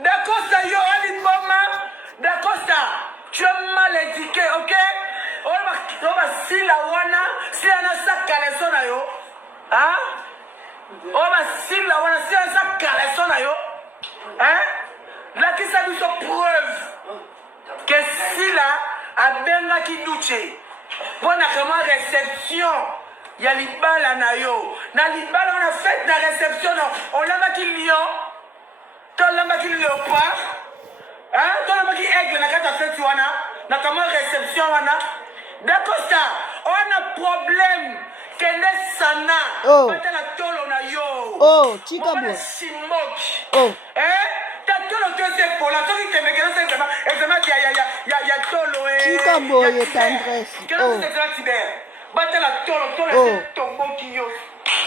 D'Acosta, yo, Ali Boma, D'Acosta, tu es mal éduqué, ok? On va si la wana, si on a sa caleçon na yo, hein? On va si la wana, si on a sa caleçon na yo, hein? Là qui ça nous preuve que si là, a benga qui douche, bon, on a vraiment réception. Il y a l'ibala na yo. Na l'ibala, on a fait la réception, on a qui lion, on a qui léopard, hein? On a qui aigle, na kata fait wana, na comment réception wana. D'accord ça, on a problème. Kende sana, oh, la tolo na yo. Oh, Chikabo. Oh. Ta tolo te se pour la tolo te me kena se examen il y a tolo Chikabo et tendresse. Oh. Bata la tolo se tomboki yo.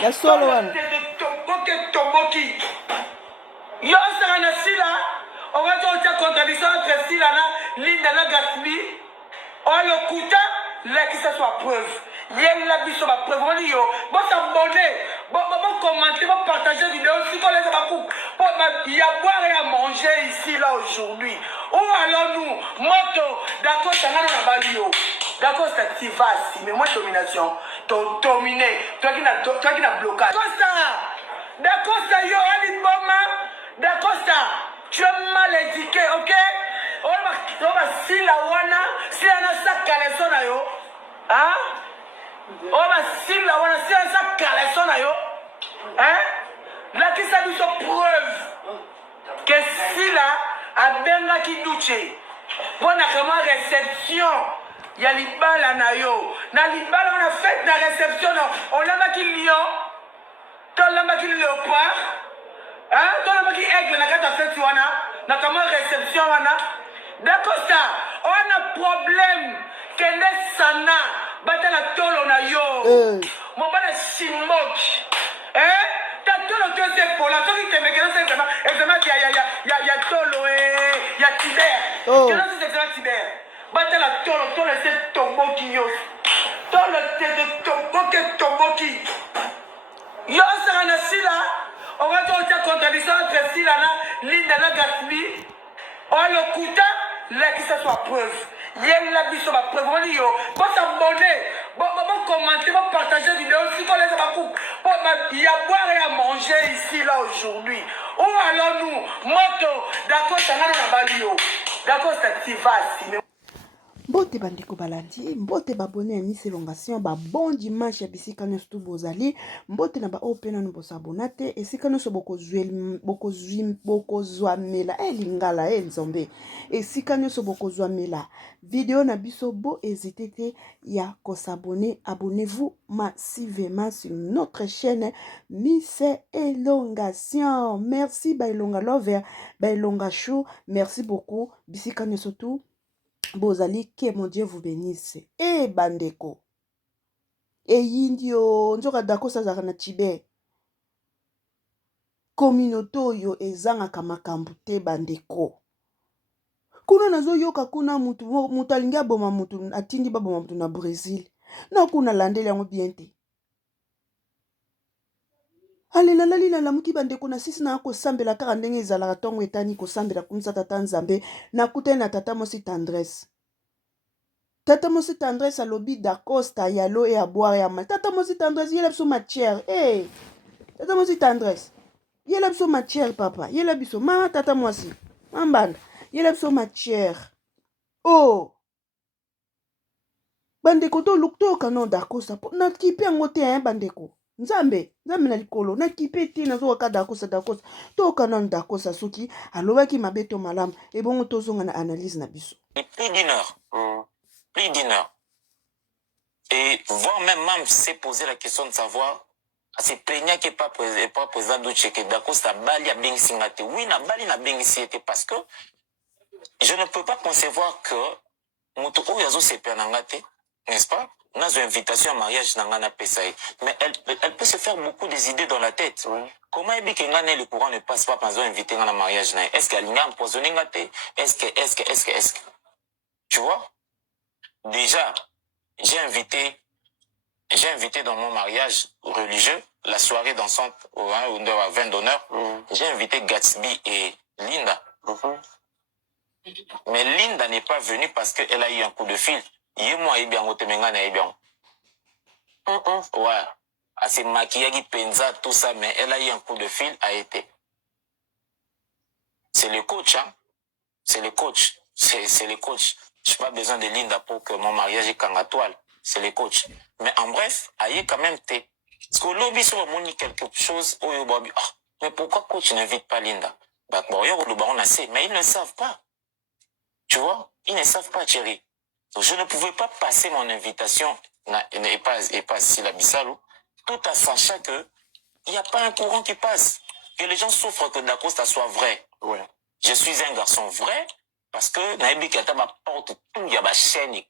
Ya solo wana. Tomboki tomboki. Yo sera na sila, on va te contradiction entre sila na Linda na Gaspi. On le kuta, là que ça soit preuve. Hier, la biso ma preuve. On dit yo, bon s'abonner, bon commenter, bon partager la vidéo. Si on les a pas coupé, il y a à boire et à manger ici, là, aujourd'hui. Où allons-nous? Moto, d'accord, ça n'a pas balio. D'accord, c'est activasi, mais moi, domination. T'as dominé. Toi qui n'as blocage. D'accord, ça, yo, Ali Boma. D'accord, ça. Tu es mal éduqué, ok? On va si la wana, si on a sa caleçon na yo, hein? On va si la wana, si on a sa caleçon na yo, hein? Là qui ça nous preuve que si là, a benga qui douche, bon, on a vraiment réception. Il y a l'ibala na yo. Na l'ibala, on a fait la réception, on a qui lion, on a qui léopard, hein? On a qui aigle, na kata fait wana, na comment réception wana. D'accord ça, on a problème. Kende sana, bata la tolo na yo. Mon bana simok. Ta tolo te se pour la tolo qui te me kena se examen il y a tolo il y a Tibère. Kena se examen Tibère. Bata la tolo se tomboki yo. Tolo te tomboki. Yo sera na sila, on va te contradiction entre sila na Linda na Gaspi. On le kuta, là que ça soit preuve. Hier, la biso ma preuve. On dit yo, bon s'abonner, bon commenter, bon partager la vidéo. Si on les a pas coupé, il y a à boire et à manger ici, là, aujourd'hui. Où allons-nous? Moto, d'accord, ça n'a pas balio. D'accord, c'est activasi. Mbote bandeko balandi, mbote babone ya Miss Elongation, ba bon dimanche ya bisika nyonso tu bozali, mbote na ba open na bosa abonate, esika nyonso bokozwamela, lingala, nzombe, esika nyonso bokozwamela, video na biso bo hésité te ya kosabone, abonnez-vous massivement sur notre chaîne Miss Elongation. Merci ba Elonga Lover, ba Elonga Show, merci beaucoup, bisika nyonso tu bozali, que mon Dieu vous bénisse. Bandeko. Yindio, nzoka dako sazaka na Tibet. Communauté oyo ezangaka makambo te bandeko. Kuna nazo yoka kuna mutu alingi aboma mutu atindi baboma mutu na Brésil. Na kuna landeli yango bien te. Alela lali na lamuki bandeko na sisi na kosambela kaka ndenge ezalaka ntongo etani kosambela kumisa tata Nzambe na kutani na tata mosi tendresse. Tata mosi tendresse alobi d'Acosta ya lo e a boire ya mal. Tata mosi tendresse yela biso matière. Tata mosi tendresse yela biso matière papa. Yela biso mama tata mosi. Mambanda yela biso matière. Bandeko to lukto kanon d'Acosta. Na kipe yango te bandeko. Nzambe na likolo na kipe te na zo ka d'Acosta to kanon d'Acosta soki alobaki mabeto malamu e bongo tozonga na analyse na biso. Plus d'une heure. Plus d'une heure. Et voire même s'est posé la question de savoir, à se plaigner que pas président d'Oucheke d'Acosta Bali a Bengissingate. Oui, na Bali na Bengissingate parce que je ne peux pas concevoir que Moto Oyazo se penangate, n'est-ce pas? Dans une invitation à mariage n'angana pesaï. Mais elle peut se faire beaucoup des idées dans la tête. Oui. Comment est-ce que le courant ne passe pas pendant invité à un mariage? Est-ce qu'elle a empoisonné ngate? Est-ce que tu vois? Déjà, j'ai invité dans mon mariage religieux, la soirée dansante au 20 d'honneur, j'ai invité Gatsby et Linda. Mais Linda n'est pas venue parce qu'elle a eu un coup de fil. Moi, bien, bien. Ouais. Elle s'est maquillée, penza, tout ça, mais elle a eu un coup de fil, a été. C'est le coach, hein. C'est le coach. C'est le coach. Je n'ai pas besoin de Linda pour que mon mariage est kangatoile. C'est le coach. Mais en bref, aïe quand même t'es. Parce que lobby sur le monde quelque chose, mais pourquoi coach n'invite pas Linda? Bah, bon, on a assez, mais ils ne savent pas. Tu vois? Ils ne savent pas, chérie. Donc, je ne pouvais pas passer mon invitation, et pas si la Bissalo, tout en sachant que il n'y a pas un courant qui passe. Que les gens souffrent que Dacosta soit vrai. Ouais. Je suis un garçon vrai parce que Naïbi Kata m'apporte tout, il y a ma chaîne,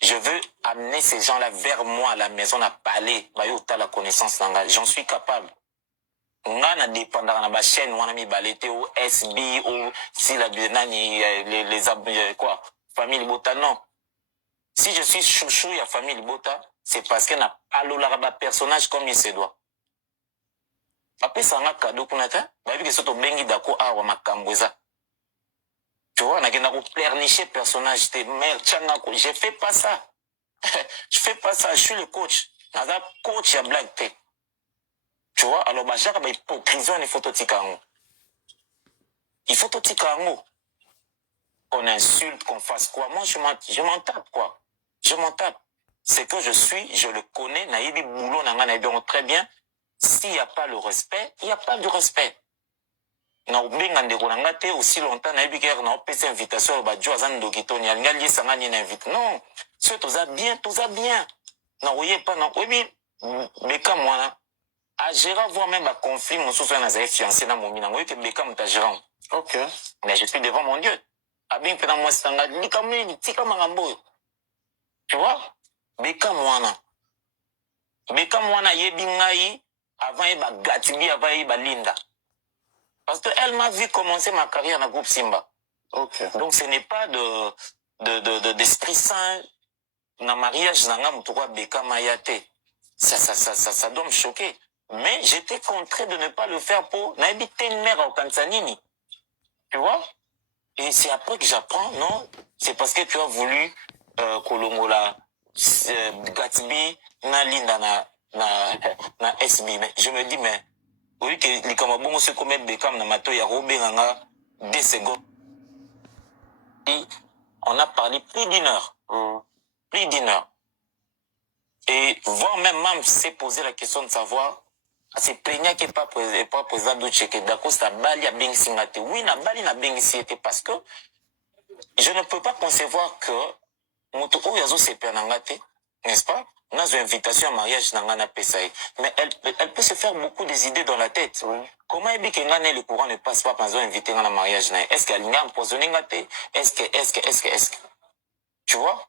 je veux amener ces gens-là vers moi à la maison, à parler, à la connaissance. J'en suis capable. On a dépendant de ma chaîne, on a mis balété au SB, ou si la les quoi, famille Bota, non. Si je suis chouchou, il y a famille Bota, c'est parce qu'elle n'a pas le personnage comme il se doit. Après, ça m'a cadeau pour Nathan, que c'est au bengi dako awa makambouza. Tu vois, on a pleurnicher personnage, je fais pas ça. Je fais pas ça, je suis le coach. Naza coach, il y a blague. Tu vois, alors, bah, j'ai une hypocrisie, il faut tout tikango. Il faut tout tikango. On insulte, qu'on fasse quoi. Moi, je m'en tape, quoi. Je m'en tape. C'est que je suis, je le connais, naïbi boulot, très bien. S'il n'y a pas le respect, il n'y a pas de respect. Non, aussi longtemps, naïbi ker na opesa invitation, bah, Dieu azan dokito, ni alngali sangani na invite. Non, c'est tout ça bien, tout ça bien. Non, oui, pas, non, oui, mais comme moi, là, à gérer, voir même un conflit, mon souci, on a fiancé dans mon mina, oui, que Beckham est gérant. Ok. Mais je suis devant mon Dieu. A bien fait dans moi, c'est un gars, ni comme lui, ni comme un gambo. Tu vois? Beckham, moi, là. Beckham, moi, là, yebingaï, avant, il va Gatibi, avant, il va Linda. Parce qu'elle m'a vu commencer ma carrière dans le groupe Simba. Ok. Donc, ce n'est pas d'esprit saint dans le mariage, dans le mariage, Beckham, Ayate. Ça doit me choquer. Mais j'étais contraint de ne pas le faire pour n'habiter une mère au Kansanini. Tu vois? Et c'est après que j'apprends, non? C'est parce que tu as voulu Kolongola, Gatsby, na Linda, na SB. Mais je me dis, mais oui, que les Kamabongo se commettent des cam na mato, ya robé nanga 2 secondes. Et on a parlé plus d'une heure. Plus d'une heure. Et voir même s'est posé la question de savoir, c'est plaignant qu'il n'est pas président de Tchéké. D'accord, c'est Bali à Bengingate. Oui, na Bali na Bengingate parce que je ne peux pas concevoir que Moto Oyazo se penangate, n'est-ce pas? On a une invitation à mariage nangana Pesaï. Mais elle peut se faire beaucoup des idées dans la tête. Oui. Comment est-ce que le courant ne passe pas pendant invité à un mariage? Est-ce qu'elle a empoisonné ngate? Est-ce que? Tu vois?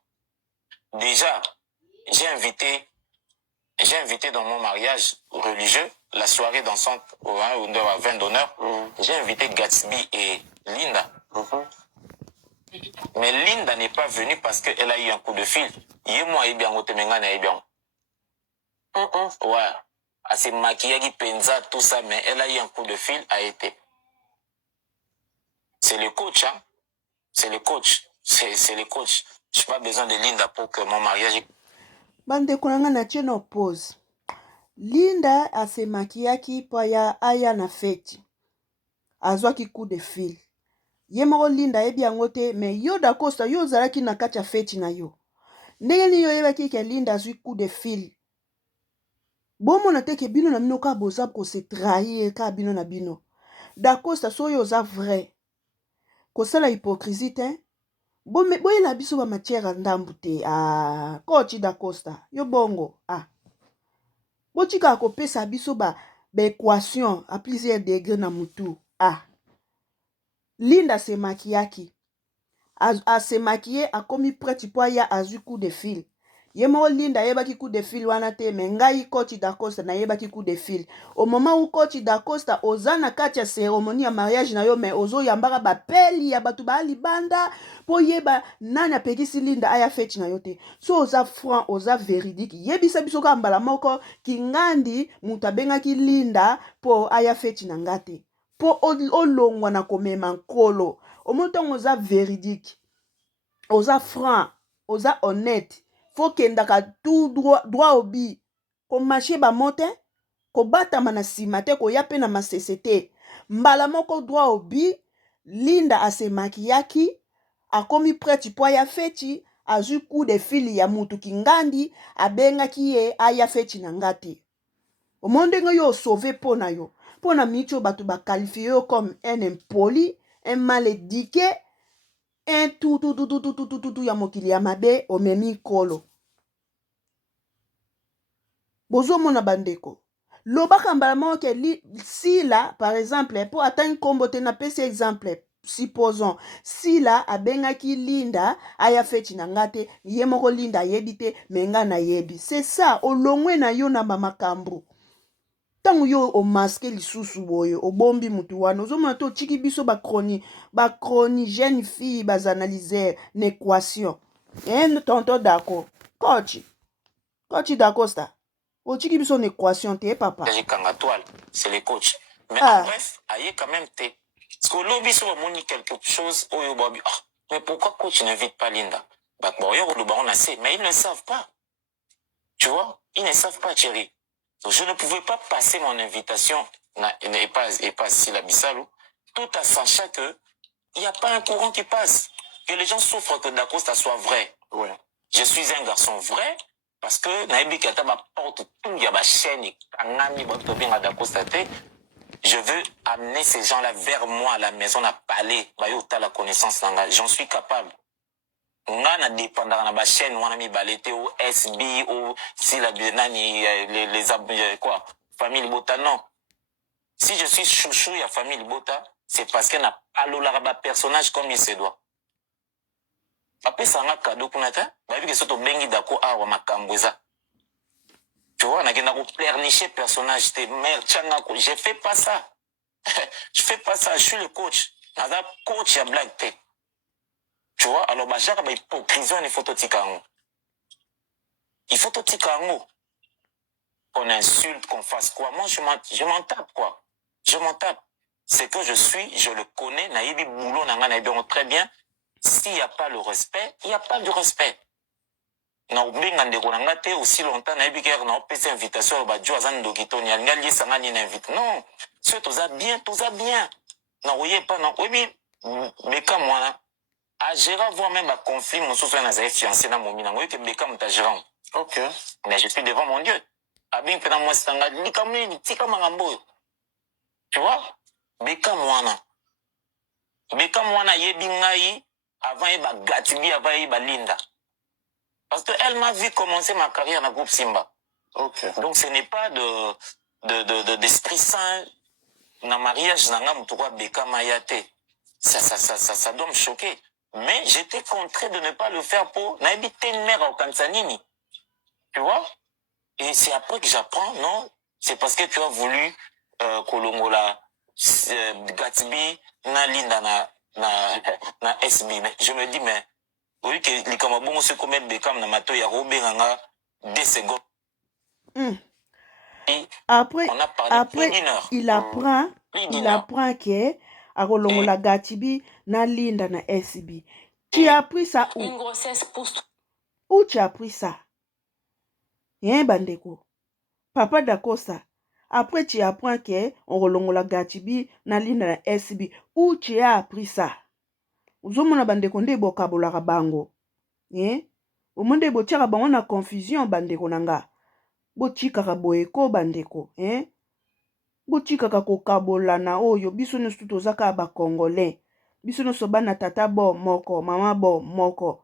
Déjà, j'ai invité dans mon mariage religieux, la soirée dansante à 20 d'honneur, j'ai invité Gatsby et Linda. Mais Linda n'est pas venue parce qu'elle a eu un coup de fil. Moi, bien, ouais. Elle s'est maquillée, penza, tout ça, mais elle a eu un coup de fil, a été. C'est le coach, hein. C'est le coach. C'est le coach. Je n'ai pas besoin de Linda pour que mon mariage... bandeko na nga na tie na pause. Linda asemakiaki mpo aya na feti azwaki coup de fil. Ye moko Linda ayebi yango te, me yo Dacosta yo ozalaki na kati ya feti na yo. Ndenge nini yo oyebaki ke Linda azwi coup de fil? Bomona te ke bino na bino ka boza kose trahir ka bino na bino. Dacosta so yo oza vrai. Kosala hypocrisie te. Boyela biso ba matière ndambu te. Coach Dacosta yo bongo. Botika akopesa biso ba équation à plusieurs degrés na mutu. Linda se maquillaki. A se maquiller a komi prêt pour ya azu coup de fil. Yemo Linda yebaki coup de fil wana te, mais ngai coach Dacosta na yebaki coup de fil. Au moment où coach Dacosta ozana kati ya cérémonie ya mariage na yo, mais ozo yambaka ba peli ya batu ba libanda po yeba nani apekisi Linda aya feti na yo te. So oza franc, oza véridique. Yebisa biso ka mbala moko kingandi mutu abengaki Linda po aya feti na ngate. po olongwa na komema nkolo omontango oza véridique oza franc oza honnête fo kendaka tout droit obi komarche bamote kobatama na nsima te koya mpe na masese te mbala moko droit obi Linda asemakiyaki akomi prêtre po aya feti azwi coup de fil ya mutu kingandi abengaki ye aya feti na nga te omo ndenge yo osauve mpo na yo mpo na micho bato bakalifie yo comme un impoli un mal éduqué un tutututututututu ya mokili ya mabe omemi nkolo bozomona bandeko lobaka mbala moko ke sila par exemple mpo ata nkombo te napesi exemple supposons sila abengaki Linda aya feti na nga te ye moko Linda ayebi te me nga nayebi c'est ça olongwe na yo na bamakambo ntango yo omaske lisusu boye obombi mutu wana ozomona te otiki biso bachroni jeune fille bazanalyser na équation tonton d'accord coach d'Acosta otiki biso na équation te papa c'est le coach mais en bref aye quand même te parce que l'obi so bamoni quelque chose oyo babi mais pourquoi coach n'invite pas Linda bakoyo koloba on a sait mais ils ne savent pas tu vois ils ne savent pas chérie. Donc, je ne pouvais pas passer mon invitation et pas si la Bissalou, tout en sachant que il n'y a pas un courant qui passe. Que les gens souffrent que Dacosta soit vrai. Ouais. Je suis un garçon vrai parce que Naïbi Kata porte tout, il y a ma chaîne, je veux amener ces gens-là vers moi à la maison, à parler, la connaissance, j'en suis capable. Nga na dépendant na ba chaîne wana mi balete au SB ou si la nani les quoi famille Bota non si je suis chouchou ya famille Bota c'est parce que na alola ba personnage comme il se doit après ça nga cadeau kunata ba bi que soto bengi dako awa makambweza tu vois na kenda ko pleurnicher personnage te mère changa ko je fais pas ça je fais pas ça je suis le coach na coach ya black te. Tu vois, alors, bah, hypocrisie, il faut tout tikango. Il faut tout tikango. Qu'on insulte, qu'on fasse quoi. Moi, je m'en tape, quoi. Je m'en tape. C'est que je suis, je le connais, naïbi boulot, nanga, naïbi, très bien. S'il n'y a pas le respect, il n'y a pas de respect. Na ubinga ndeko nanga te aussi longtemps naïbi ker na opesa invitation ba jo azan dokito ni alnga li sanga ni invite. Non. C'est tout ça bien. Na oye pas na obi beka mwana. À gérer voir même un conflit, mon souci n'a pas fiancé dans mon mina. Moi, que Beka m'a gérant. Ok. Mais je suis devant mon Dieu. Abin pendant moi, c'est un gars, ni comme ni tika mangambo. Tu vois? Beka mwana yebingai avant yeba gatibi avant yeba Linda. Parce que elle m'a vu commencer ma carrière dans le groupe Simba. Ok. Donc ce n'est pas d'esprit saint dans mariage nanga mutuwa Beka mayate. Ça doit me choquer. Mais j'étais contraint de ne pas le faire pour n'habiter une mère au Kansanini. Tu vois? Et c'est après que j'apprends, non? C'est parce que tu as voulu Kolongola, Gatsby, na Linda, na SB. Mais je me dis, mais oui, que les Kamabons se commettent des cams na mato, ya Robé Ranga, 2 secondes. Après, on a parlé plus d'une heure. Il apprend que akolongola Gatibi na Linda na SB. Tu as appris ça où? Une grossesse pousse. Où tu as appris ça? Bandeko. Papa d'Acosta. Après tu apprends que akolongola Gatibi na Linda na SB. Où tu as appris ça? Uzomona bandeko nde bokabolaka bango. Omonde botiaka bango na confusion bandeko nanga. Botikaka boyeko bandeko. Botikaka kokabolana oyo biso nyonso tozaka ba congolais. Biso nyonso bana tata bo moko, mama bo moko.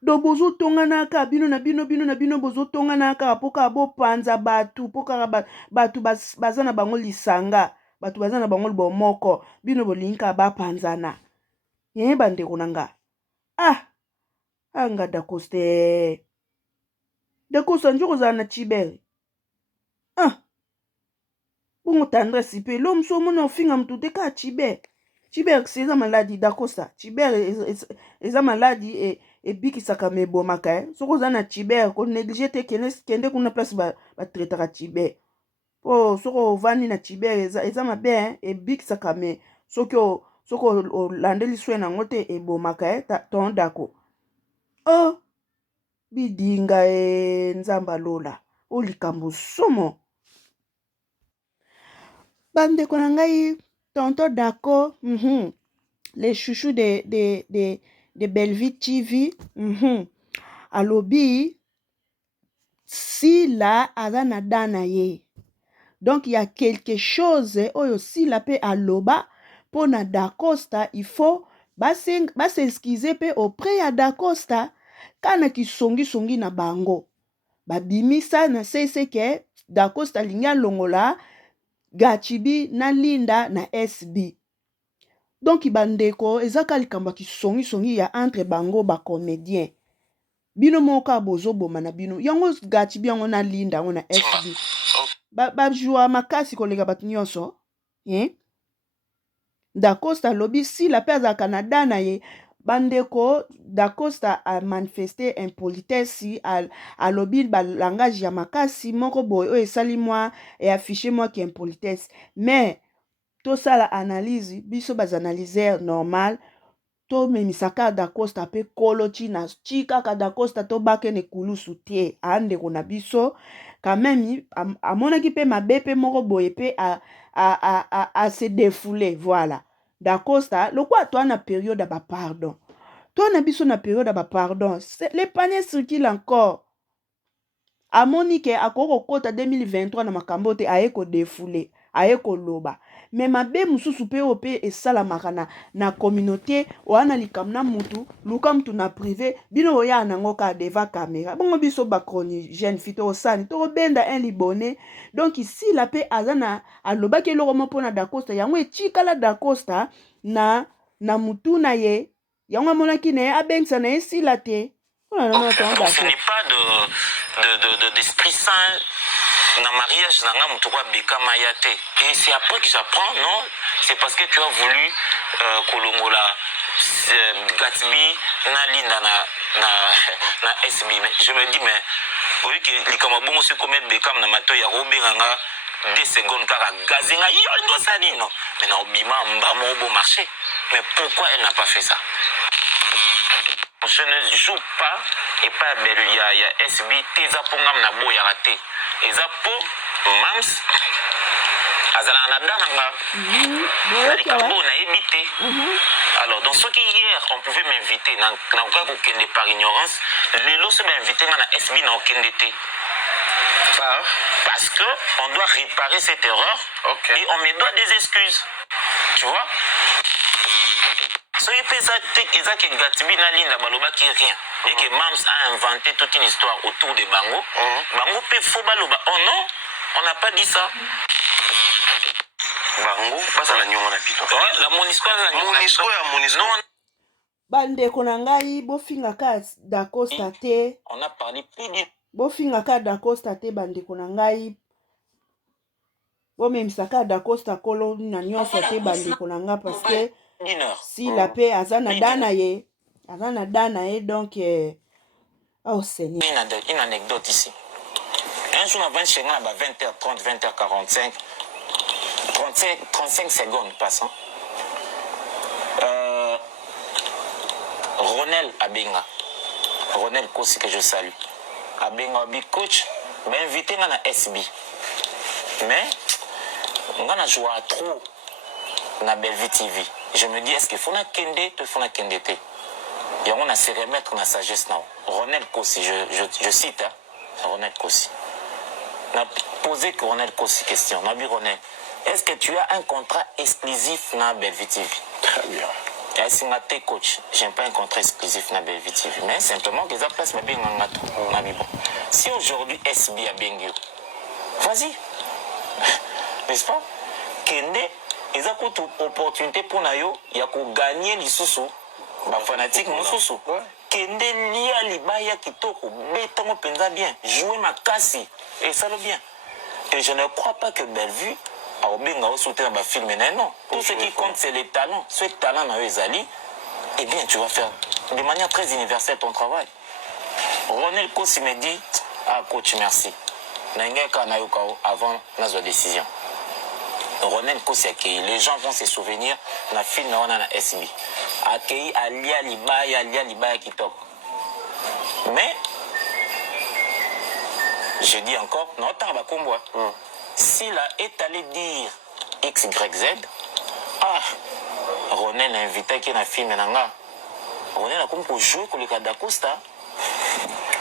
Do bozo tonganaka bino na bino bozo tonganaka poka bo panza batu poka batu bazana bango lisanga, batu bazana bango bo moko, bino bolinka ba panzana. Bandeko nanga. Anga Dacoste. Dacoste njoko za na Chibere. Bongo tendresse pe l'homme so mona ofinga mtute ka Chibere. Chibere c'est une maladie d'Acosta. Chibere est maladie et bikisaka mebomaka. Soko za na Chibere ko négliger te kende kuna place ba traitera Chibere. Oh, soko ovandi na chibe eza mabe e bikisaka me soki olandeli swe nango te ebomaka ton dako. Oh, bidinga nzamba lola o likambo somo. Bandeko na ngai tonton dako, les chouchous de Belleville TV, alobi Sila aza na dana ye. Donc il y a quelque chose oyo Sila pe aloba pour na Dacosta, il faut s'excuser pe auprès ya Dacosta kana ki songi na bango. Babimisa na sese ke Dacosta linga longola Gachibi na Linda na SB. Donc bandeko ezaka likambo ki songi ya entre bango ba comédien. Bino moka bozo boma na bino. Yango Gachibi yango na Linda yango na SB. Ba joua makasi kolega batu nyonso. Dacosta lobi si la peza Canada na ye. Bandeko Dacosta a manifesté impolitesse a lobby ba langage ya makasi moko boy o esali moi et affiché moi qui impolitesse. Mais tout ça la analyse biso bas analyseur normal to memisaka Dacosta pe kolochi na chika ka Dacosta to bake ne kulusu tie ande kona biso quand même amona ki pe mabepe moko boy pe a se défouler voilà. Dacosta lokwa toi na période ba pardon. Toi na biso na période ba pardon. Les paniers circulent encore. Amoni ke akoko kota 2023 na makambo te aye ko défouler, aye ko loba. Mais mabe mususu pe ope esalamaka na communauté wana likamna mutu luka mutu na privé bino oya nango ka deva caméra bongo biso ba chroni jeune fito osani to benda un libonné donc ici la pe azana aloba ke loko mo pona Dacosta yango etikala Dacosta na mutu na ye yango monaki ne abengsa na ici la te. Ce n'est pas d'esprit saint dans le mariage nanga mutuwa beka mayate. Et c'est après que j'apprends, non, c'est parce que tu as voulu kolongola Gatsby na Linda na SB. Je me dis mais oui que les kamabongo se commettent bekam na mato ya robenganga 2 secondes car gazenga yo ndo sani non. Mais na obima mbamo au marché. Mais pourquoi elle n'a pas fait ça? Je ne joue pas et pas il y a SB teza pongam na boya raté. Ezapo mams azala na dananga. Alors dans ce qui hier on pouvait m'inviter na aucun de par ignorance, le lot se m'inviter na SB na aucun d'été. Parce que on doit réparer cette erreur et on me doit des excuses. Tu vois? Soyez ça que Gatsby na Linda baloba qui rien et que Mams a inventé toute une histoire autour de Bango. Bango peut faux baloba. Oh non, on n'a pas dit ça. Bango, pas la nyonga na pito. Ouais, la monisco la monisco ya monisco. Bandeko na ngai bofinga ka Dacosta te. On a parlé plus d'une bofinga ka Dacosta te bandeko na ngai. Bomemisaka Dacosta kolo na nyonso te bandeko na nga parce que si la paix azana dana ye donc oh Seigneur. Une anecdote ici. Un jour avant chez moi 20h30 20h45 35 secondes passant. Ronel Abenga. Ronel Kossi que je salue. Abenga bi coach m'a invité na SB. Mais on a joué à trop na Belleville TV. Je me dis, est-ce qu'il faut na kende, te faut na kende te. Et on a se remettre na sagesse now. Ronel Kossi, je cite, hein, Ronel Kossi. On a posé que Ronel Kossi question. On a dit Ronel, est-ce que tu as un contrat exclusif na Belleville TV? Très bien. Et si on tes coach, j'aime pas un contrat exclusif na Belleville TV. Mais simplement que ça place ma bien en bon. Si aujourd'hui SB a bengio, vas-y. N'est-ce pas? Kende, ils ont une opportunité pour nous, il y a gagner les sous-sous. Les fanatiques, nous sous-sous. Kende, lia libaya kitoko, béton, pensa bien, jouer ma cassi, et ça le bien. Et je ne crois pas que Bellevue a oublié de soutenir ma film. Non, tout ce qui compte, c'est les talents. Ce talent, eh bien, tu vas faire de manière très universelle ton travail. Ronel Kossi me dit, ah coach, merci. Nangeka Nayokao avant la décision. Ronel Kosi accueilli. Les gens vont se souvenir na film na SB. Accueilli Alia Libaya Kitok. Mais je dis encore, non, Tarbakomboa. S'il est allé dire XYZ, Ronel a invité qui na film nanga. Ronel a comme pour jouer avec le Dacosta.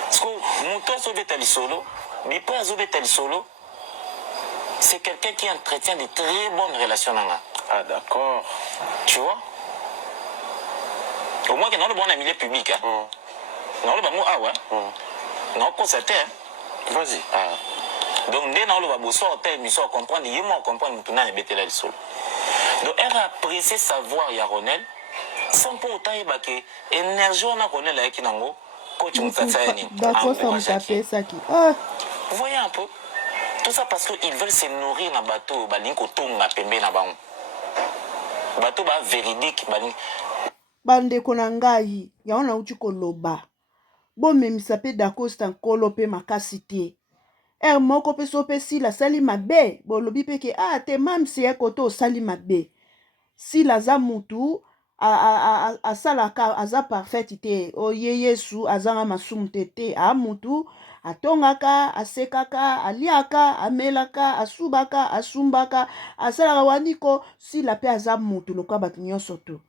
Parce que mon toit Zobetali Solo, mais pas Zobetali Solo, c'est quelqu'un qui entretient de très bonnes relations nanga. Ah d'accord. Tu vois? Au moins que dans le bon milieu public, hein. Non, le bon ouais. Non, constaté, hein. Vas-y. Donc, dès dans le babo, soit tel, soit comprendre, il m'a comprendre, tout le monde est bêté là le sol. Donc, elle a apprécié savoir, il y a Ronel, sans pour autant, il y a que énergie, on a Ronel avec Nango, coach, on t'a fait d'accord, ça me tapait ça qui. Vous voyez un peu? Tout ça parce qu'ils veulent se nourrir dans le bateau, balinko tonga pembe na baon. Bateau ba véridique, balinko. Bandeko na ngai, ya ona uti koloba. Bomemisa pe Dacosta nkolo pe makasi te. Moko pe so pe si la sali mabe, bolobi pe ke te mam se koto sali mabe. Si la za mutu a salaka aza parfait te, o ye Yesu azanga masumu te mutu atongaka, asekaka, aliaka, amelaka, asubaka, asumbaka, asalaka waniko si la pe aza mutu loka batu nyonso to.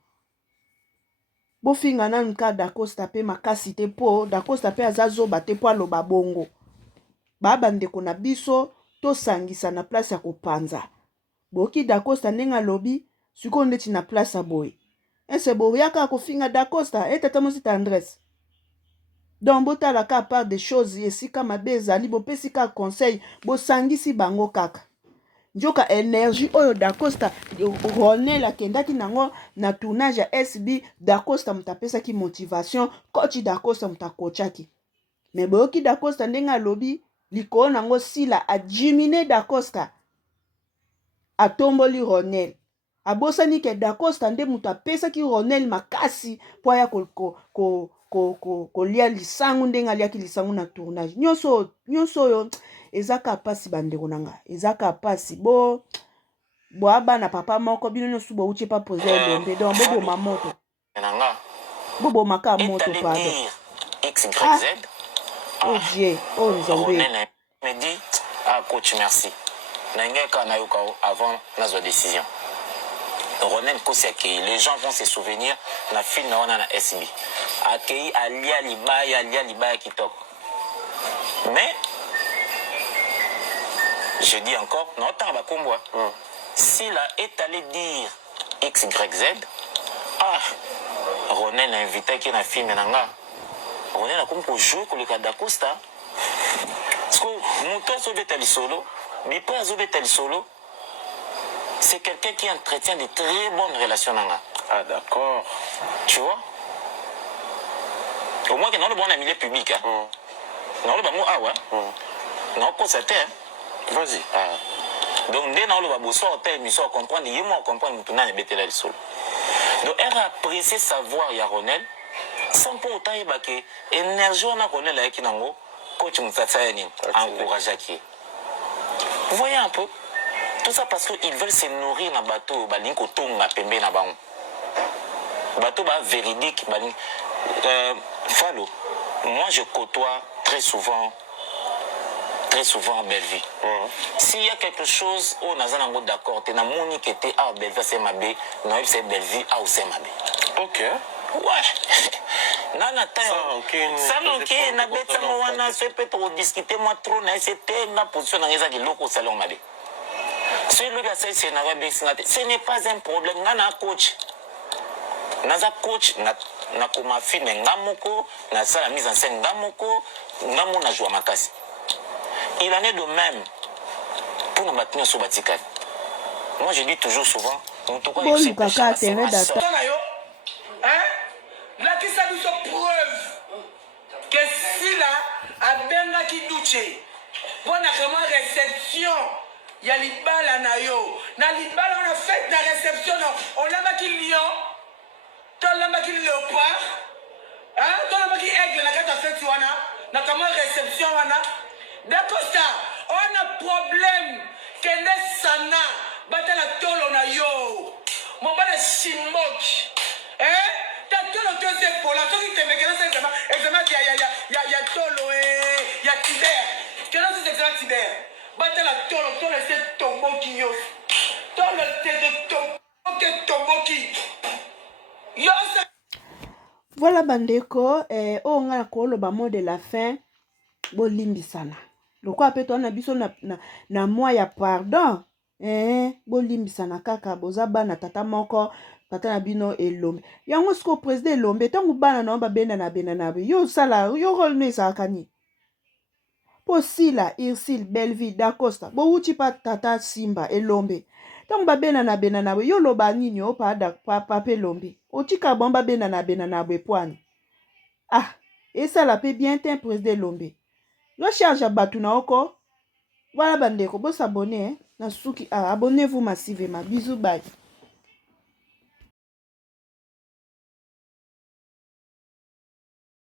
Bofinga nanu ka Dacosta pe makasi te po Dacosta pe azazoba te po aloba bongo. Bandeko na biso tosangisa na place ya kopanza. Boki Dacosta ndenge alobi siko ndeti na place boye. Ese boyaka kofinga Dacosta etata mosi tendresse. Donc botala ka part des choses esika mabe ezali bopesi ka conseil bosangisi bango kaka. Njoka énergie oyo Dacosta Ronel akendaki nango na tournage ya SB Dacosta mutapesaki motivation coach Dacosta mutakochaki. Mais boyoki Dacosta ndenge alobi likolo nango sila adjimine Dacosta atomboli Ronel. Abosani ke Dacosta nde mutu apesaki Ronel makasi po ya kolia lisangu ndenge aliaki lisangu na tournage. Nyonso oyo ezaka pasi bandeko nanga. Ezaka pasi bo abana papa moko bino nyonso bouti pa poser elombe donc bobo mamoto. Bobo maka moto pardon. XYZ. Oh Dieu, oh Nzambe. Me dit coach merci. Nangeka Nayokao avant la décision. Ronel Kosi accueilli. Les gens vont se souvenir na film na SB. Accueilli Alia Libaya Kitok. Mais je dis encore, non, Tarbakomboa. S'il est allé dire XYZ, Ronel a invité qui na film nanga. Ronel a comme pour jouer avec le Dacosta. Parce que mon toit Zobetali Solo, mais pas Zobetali Solo, c'est quelqu'un qui entretient de très bonnes relations nanga. Ah d'accord. Tu vois? Au moins que dans le bon milieu public, hein. Non, le bon ouais. Non, constaté, hein. Vas-y. Donc, dès dans le babo, soit tel, mais soit comprendre, il m'a comprendre, tout le monde est bêté là le sol. Donc, elle a apprécié savoir, il y a Ronel, sans pour autant, il y a que énergie, on a Ronel avec Nango, coach Moutatsayanin, encourage à qui. Vous voyez un peu? Tout ça parce qu'ils veulent se nourrir dans le bateau, balinko tonga pembe na baon. Bateau véridique, Falo, moi je côtoie très souvent Bellevue. S'il y a quelque chose, on a un d'accord, tu as moni qui était à Bellevue, c'est ma bé, non, c'est Bellevue, à c'est ma bé. Ok. Ouais. Nana, ça manque, na bête, ça m'a fait peut-être discuter, moi trop, c'était ma position dans les locaux salon ma bé. Ce n'est pas un problème. Nana coach. Naza coach, na koma filme ngamoko, na la mise en scène ngamoko, ngamo na joua makasi. Il en est de même pour nous maintenir sur Batikan. Moi je dis toujours souvent, on te bon, c'est pas ça. Là qui ça nous preuve que si là a benga qui douche, bon a vraiment réception. Il y a l'ibala na yo. Na l'ibala on a fait la réception. On a marqué lion. On a marqué léopard. On a marqué aigle. Na kata fait wana. Na comment réception wana. Dacosta. On a problème. Kende sana. Batala tolo na yo. Mon bana shimoki. Ta tolo to se pola. To ki tembe kena se examen ya tolo ya tiber. Kena se examen tiber. Batala tolo se tomboki yo. Tolo te tomboki. Yo sa. Voilà bandeko, o nga koloba mot de la fin, bolimbisana. Lokwa pe to na biso na moi ya pardon, bolimbisana kaka boza bana tata moko, tata na bino elombe. Yango siko président elombe, tangu bana na ba benda na yo sala, yo role ne sakani. Po sila, Irsil, Belleville, Dacosta, bo uchi pa tata Simba elombe. Tangu ba bena na yo loba nini o pa pape lombe. Otika bomba bena na poani. Ah, et ça la peut bien t'un président lombe. Yo charge à batu na oko. Voilà bandeko, bo s'abonner, na suki. Ah, abonnez-vous massivement. Bisous, bye.